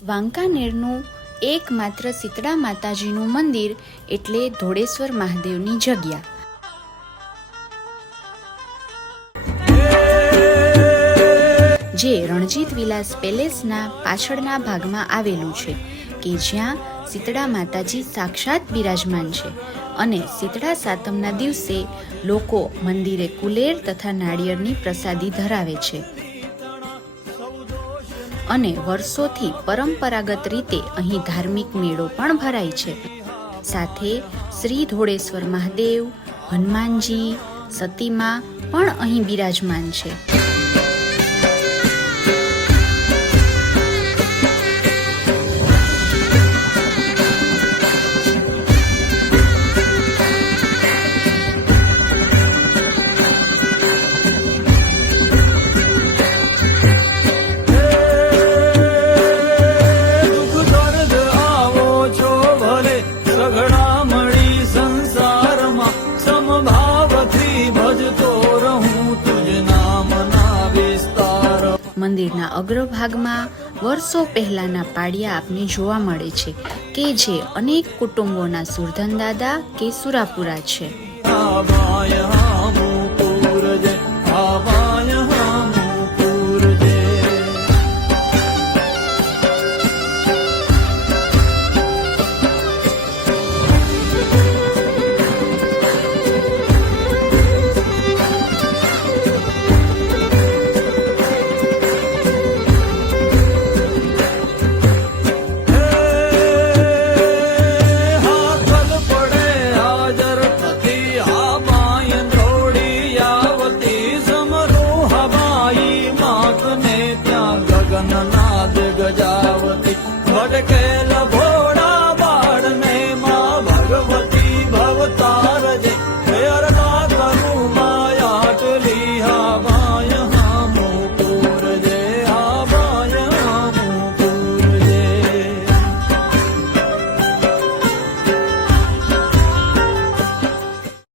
વાંકાનેરનું એકમાત્ર શીતળા માતાજીનું મંદિર એટલે ધોળેશ્વર મહાદેવની જગ્યા. જે રણજીત વિલાસ પેલેસના પાછળના ભાગમાં આવેલું છે કે જ્યાં શીતળા માતાજી સાક્ષાત બિરાજમાન છે અને શીતળા સાતમના દિવસે લોકો મંદિરે કુલેર તથા નાળિયેરની પ્રસાદી ધરાવે છે અને વર્ષોથી પરંપરાગત રીતે અહીં ધાર્મિક મેળો પણ ભરાય છે. સાથે શ્રી ધોળેશ્વર મહાદેવ, હનુમાનજી, સતીમા પણ અહીં બિરાજમાન છે. મંદિરના અગ્રભાગમાં વર્ષો પહેલાના પાડિયા આપને જોવા મળે છે કે જે અનેક કુટુંબોના સુરધન દાદા કે સુરાપુરા છે. गजावती भटके